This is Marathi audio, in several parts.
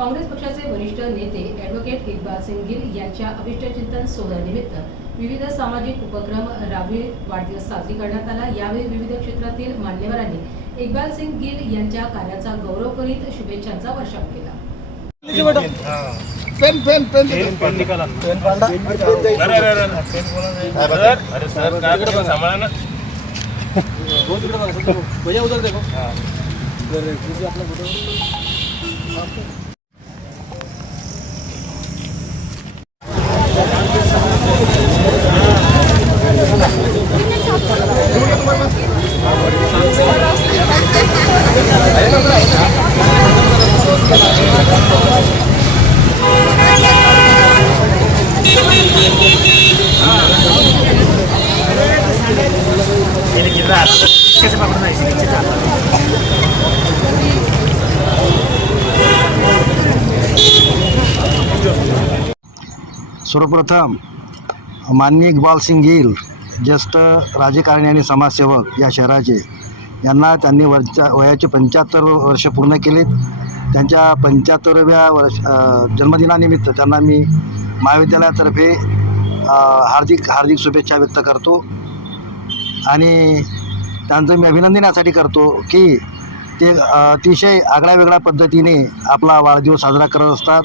काँग्रेस पक्षाचे वरिष्ठ नेते ॲडव्होकेट इक्बाल सिंग गिल यांच्या अभिष्टचिंतन सोहळ्यानिमित्त विविध सामाजिक उपक्रम राबवित वाढदिवस साजरी करण्यात आला। यावेळी विविध क्षेत्रातील मान्यवरांनी इक्बाल सिंग गिल यांच्या कार्याचा गौरव करीत शुभेच्छांचा वर्षाव केला। पेन निकाला अरे सर काय सांभाळा ना भैया उधर देखो अपना फोटो कैसे पकड़ना है इसी नीचे सर्वप्रथम माननीय इक्बाल सिंग गिल ज्येष्ठ राजकारणी आणि समाजसेवक या शहराचे यांना त्यांनी वयाचे 75 वर्ष पूर्ण केलेत। त्यांच्या 75व्या जन्मदिनानिमित्त त्यांना मी महाविद्यालयातर्फे हार्दिक शुभेच्छा व्यक्त करतो आणि त्यांचं मी अभिनंदन यासाठी करतो की ते अतिशय आगळ्यावेगळ्या पद्धतीने आपला वाढदिवस साजरा करत असतात।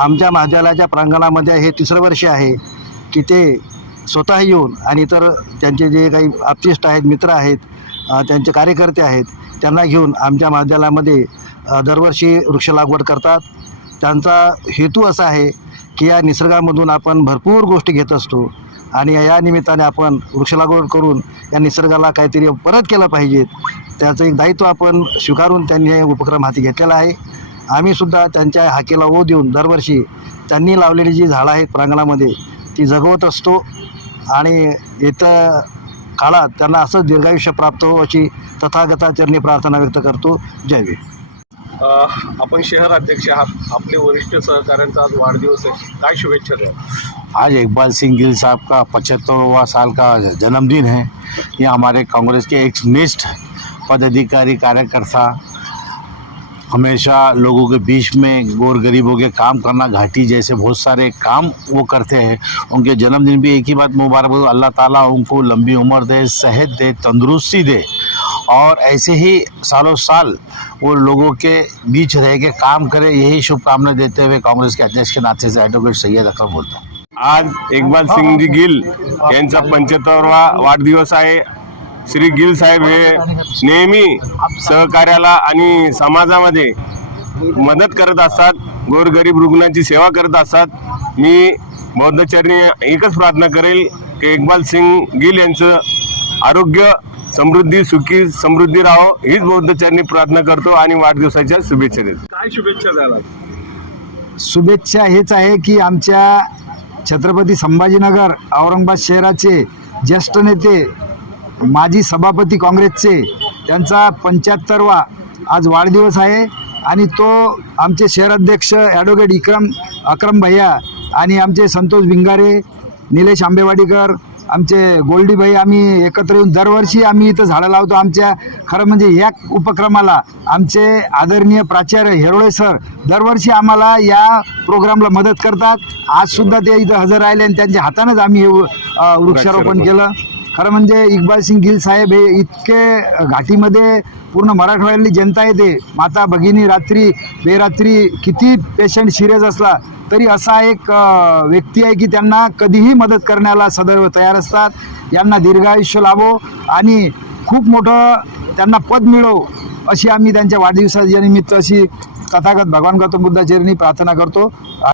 आमच्या महाविद्यालयाच्या प्रांगणामध्ये हे 3रं वर्ष आहे की ते स्वतः येऊन आणि इतर त्यांचे जे काही आप्तेष्ट आहेत, मित्र आहेत, त्यांचे कार्यकर्ते आहेत, त्यांना घेऊन आमच्या महाविद्यालयामध्ये दरवर्षी वृक्ष लागवड करतात। त्यांचा हेतू असा आहे की या निसर्गामधून आपण भरपूर गोष्टी घेत असतो आणि या निमित्ताने आपण वृक्ष लागवड करून या निसर्गाला काहीतरी परत केलं पाहिजेत, त्याचं एक दायित्व आपण स्वीकारून त्यांनी हे उपक्रम हाती घेतलेला आहे। आम्हीसुद्धा त्यांच्या हाकेला ओ देऊन दरवर्षी त्यांनी लावलेली जी झाडं आहेत प्रांगणामध्ये ती जगवत असतो आणि येत्या काळात त्यांना असंच दीर्घायुष्य प्राप्त हो अशी तथागताचरणी प्रार्थना व्यक्त करतो। जय भीम। आपण शहर अध्यक्ष आहात, आपले वरिष्ठ सहकाऱ्यांचा आज वाढदिवस आहे, काय शुभेच्छा द्या? आज इकबाल सिंह गिल साहब का 75वां साल का जन्मदिन है। ये हमारे कांग्रेस के एक निष्ठ पदाधिकारी कार्यकर्ता, हमेशा लोगों के बीच में गौर गरीबों के काम करना, घाटी जैसे बहुत सारे काम वो करते हैं। उनके जन्मदिन भी एक ही बात मुबारक हो, अल्लाह ताला उनको लंबी उम्र दे, सेहत दे, तंदुरुस्ती दे और ऐसे ही सालों साल वो लोगों के बीच रह के काम करे, यही शुभकामना देते हुए कांग्रेस के अध्यक्ष के नाते से एडवोकेट सैयद अकरम बोलता हूँ। आज इक्बाल सिंग गिल यांचा 75वा वाढदिवस आहे। श्री गिल साहेब हे नेहमी सहकार्याला आणि समाजामध्ये मदत करत असतात, गोरगरीब रुग्णांची सेवा करत असतात। मी बौद्धचरणी एकच प्रार्थना करेल की इक्बाल सिंग गिल यांचं आरोग्य समृद्धी, सुखी समृद्धी राहो, हीच बौद्धचरणी प्रार्थना करतो आणि वाढदिवसाच्या शुभेच्छा देतो। काय शुभेच्छा द्याल? शुभेच्छा हेच आहे की आमच्या छत्रपती संभाजीनगर औरंगाबाद शहराचे ज्येष्ठ नेते, माजी सभापती काँग्रेसचे, त्यांचा 75वा आज वाढदिवस आहे आणि तो आमचे शहराध्यक्ष ॲडव्होकेट अकरम भैया आणि आमचे संतोष भिंगारे, निलेश आंबेवाडीकर, आमचे गोल्डी भाई, आम्ही एकत्र येऊन दरवर्षी आम्ही इथं झाडं लावतो। आमच्या खरं म्हणजे या उपक्रमाला आमचे आदरणीय प्राचार्य हेरोळे सर दरवर्षी आम्हाला या प्रोग्रामला मदत करतात। आजसुद्धा ते इथं हजर राहिले आणि त्यांच्या हातानंच आम्ही हे वृक्षारोपण केलं। खरं म्हणजे इक्बाल सिंग गिल साहेब हे इतके घाटीमध्ये पूर्ण मराठवाड्यातली जनता येते, माता भगिनी रात्री बेरात्री किती पेशंट सिरियस असला तरी असा एक व्यक्ती आहे की त्यांना कधीही मदत करण्याला सदैव तयार असतात। यांना दीर्घायुष्य लाभो आणि खूप मोठं त्यांना पद मिळो अशी आम्ही त्यांच्या वाढदिवसाच्या निमित्त अशी तथागत भगवान गौतम बुद्धाचरणी प्रार्थना करतो।